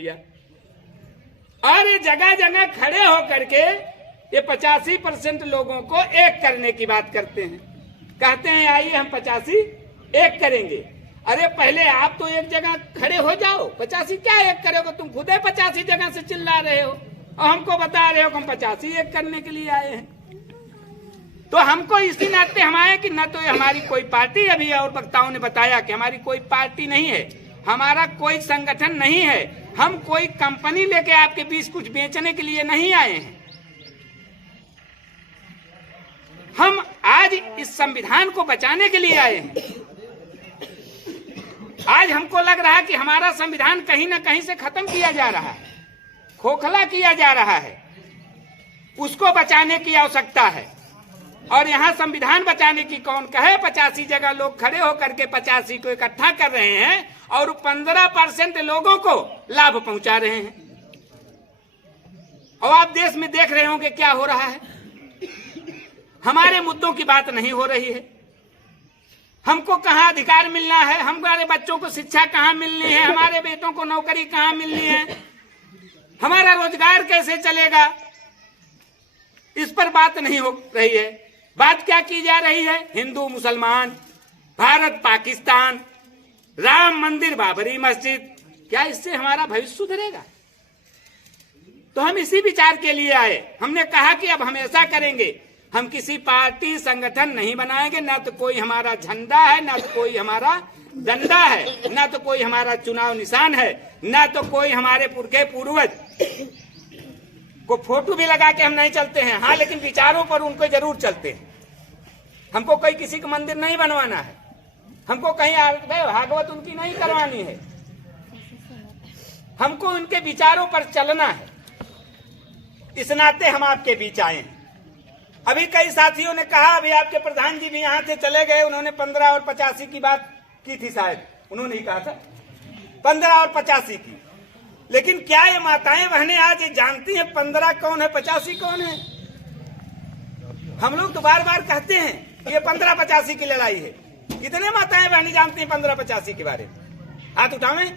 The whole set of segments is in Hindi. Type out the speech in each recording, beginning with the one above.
लिया। और ये जगह जगह खड़े होकर के ये 85% लोगों को एक करने की बात करते हैं, कहते हैं आइए हम 85 एक करेंगे। अरे पहले आप तो एक जगह खड़े हो जाओ, 85 क्या एक करोगे? तुम खुद 85 जगह से चिल्ला रहे हो और हमको बता रहे हो कि हम 85 एक करने के लिए आए हैं। तो हमको इसी नाते हम आए कि न तो हमारी कोई पार्टी, अभी और वक्ताओं ने बताया कि हमारी कोई पार्टी नहीं है, हमारा कोई संगठन नहीं है, हम कोई कंपनी लेके आपके बीच कुछ बेचने के लिए नहीं आए हैं। हम आज इस संविधान को बचाने के लिए आए हैं। आज हमको लग रहा है कि हमारा संविधान कहीं ना कहीं से खत्म किया जा रहा है, खोखला किया जा रहा है, उसको बचाने की आवश्यकता है। और यहाँ संविधान बचाने की कौन कहे? 85 जगह लोग खड़े होकर के 85 को इकट्ठा कर रहे हैं और 15% लोगों को लाभ पहुंचा रहे हैं। और आप देश में देख रहे होंगे क्या हो रहा है। हमारे मुद्दों की बात नहीं हो रही है, हमको कहाँ अधिकार मिलना है, हमारे बच्चों को शिक्षा कहाँ मिलनी है, हमारे बेटों को नौकरी कहाँ मिलनी है, हमारा रोजगार कैसे चलेगा, इस पर बात नहीं हो रही है। बात क्या की जा रही है? हिंदू मुसलमान, भारत पाकिस्तान, राम मंदिर बाबरी मस्जिद। क्या इससे हमारा भविष्य सुधरेगा? तो हम इसी विचार के लिए आए। हमने कहा कि अब हम ऐसा करेंगे, हम किसी पार्टी संगठन नहीं बनाएंगे, ना तो कोई हमारा झंडा है, ना तो कोई हमारा डंडा है, ना तो कोई हमारा चुनाव निशान है, ना तो कोई हमारे पुरखे पूर्वज को फोटो भी लगा के हम नहीं चलते हैं। हाँ, लेकिन विचारों पर उनको जरूर चलते हैं। हमको कोई किसी का मंदिर नहीं बनवाना है, हमको कहीं भागवत उनकी नहीं करवानी है, हमको उनके विचारों पर चलना है। इस नाते हम आपके बीच आए हैं। अभी कई साथियों ने कहा, अभी आपके प्रधान जी भी यहाँ से चले गए, उन्होंने 15 और 85 की बात की थी, शायद उन्होंने ही कहा था 15 और 85 की। लेकिन क्या ये माताएं बहनें आज ये जानती हैं 15 कौन है, 85 कौन है? हम लोग तो बार बार कहते हैं ये 15-85 की लड़ाई है। कितने माताएं बहनें जानती हैं 15-85 के बारे में? हाथ उठावें।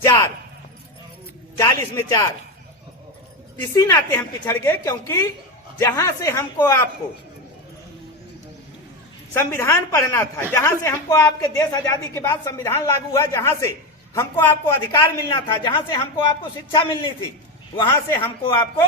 4, 40 में 4। इसी नाते हम पिछड़ गए, क्योंकि जहां से हमको आपको संविधान पढ़ना था, जहां से हमको आपके देश आजादी के बाद संविधान लागू हुआ, जहां से हमको आपको अधिकार मिलना था, जहां से हमको आपको शिक्षा मिलनी थी, वहां से हमको आपको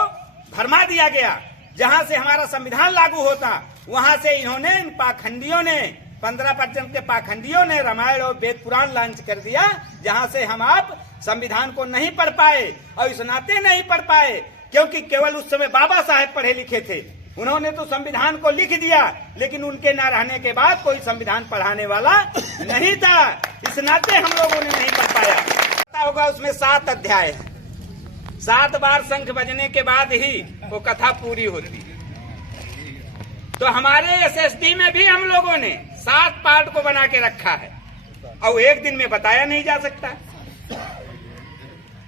भरमा दिया गया। जहां से हमारा संविधान लागू होता, वहां से इन्होंने, इन पाखंडियों ने, 15% के पाखंडियों ने रामायण और वेद पुराण लॉन्च कर दिया, जहां से हम आप संविधान को नहीं पढ़ पाए। और इस नाते नहीं पढ़ पाए क्योंकि केवल उस समय बाबा साहेब पढ़े लिखे थे, उन्होंने तो संविधान को लिख दिया, लेकिन उनके न रहने के बाद कोई संविधान पढ़ाने वाला नहीं था। इस नाते हम लोगों ने नहीं पढ़ पाया। पता होगा उसमें 7 अध्याय है, 7 बार शंख बजने के बाद ही वो कथा पूरी होती। तो हमारे एसएसडी में भी हम लोगों ने 7 पार्ट को बना के रखा है, और एक दिन में बताया नहीं जा सकता,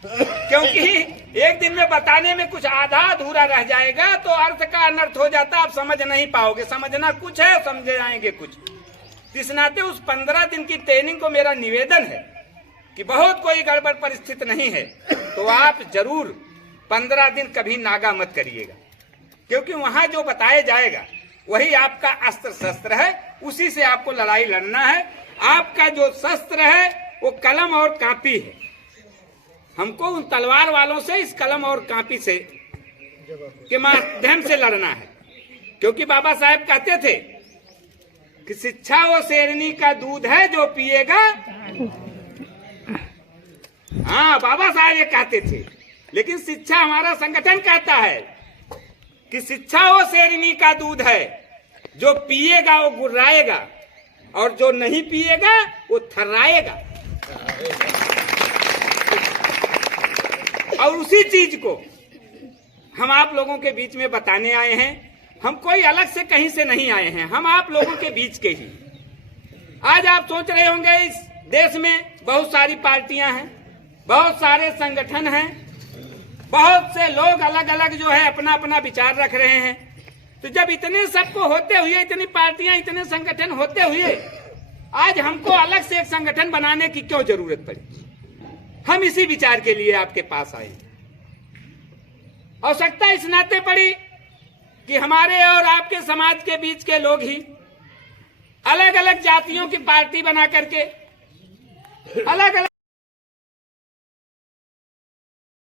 क्योंकि एक दिन में बताने में कुछ आधा अधूरा रह जाएगा तो अर्थ का अनर्थ हो जाता, आप समझ नहीं पाओगे। समझना कुछ है, समझे जाएंगे कुछ। इस नाते उस 15 दिन की ट्रेनिंग को मेरा निवेदन है कि बहुत कोई गड़बड़ परिस्थिति नहीं है तो आप जरूर 15 दिन कभी नागा मत करिएगा, क्योंकि वहां जो बताया जाएगा वही आपका अस्त्र शस्त्र है, उसी से आपको लड़ाई लड़ना है। आपका जो शस्त्र है वो कलम और कापी है। हमको उन तलवार वालों से इस कलम और कापी से के माध्यम से लड़ना है, क्योंकि बाबा साहेब कहते थे कि शिक्षा वो शेरनी का दूध है जो पिएगा। हाँ, बाबा साहेब ये कहते थे, लेकिन शिक्षा हमारा संगठन कहता है कि शिक्षा वो शेरनी का दूध है, जो पिएगा वो गुर्राएगा और जो नहीं पिएगा वो थर्राएगा। और उसी चीज को हम आप लोगों के बीच में बताने आए हैं। हम कोई अलग से कहीं से नहीं आए हैं, हम आप लोगों के बीच के ही। आज आप सोच रहे होंगे इस देश में बहुत सारी पार्टियां हैं, बहुत सारे संगठन हैं, बहुत से लोग अलग अलग जो है अपना अपना विचार रख रहे हैं। तो जब इतने सबको होते हुए, इतनी पार्टियां, इतने संगठन होते हुए आज हमको अलग से एक संगठन बनाने की क्यों जरूरत पड़ी? हम इसी विचार के लिए आपके पास आए। आवश्यकता इस नाते पड़ी कि हमारे और आपके समाज के बीच के लोग ही अलग अलग जातियों की पार्टी बना करके अलग अलग